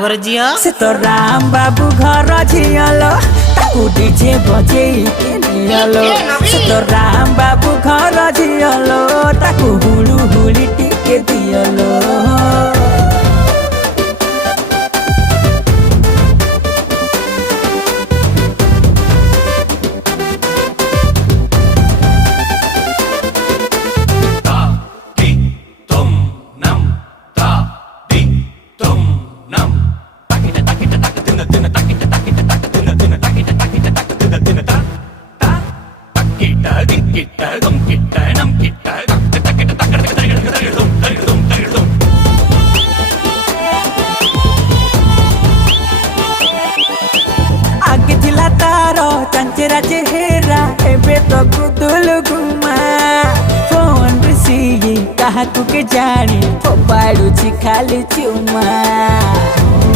से तो राम बाबू घर झियलो ताकू डीजे बजेई के नियलो से तो राम बाबू घर झियलो ताकू हुलू हुली टिके दियलो। आगे थिला तारो चंचेरा चेहरा एबे तो कुदुल घुमा फोन रिसीव कहा के जानी फोपाड़ू छी खाली चुमा।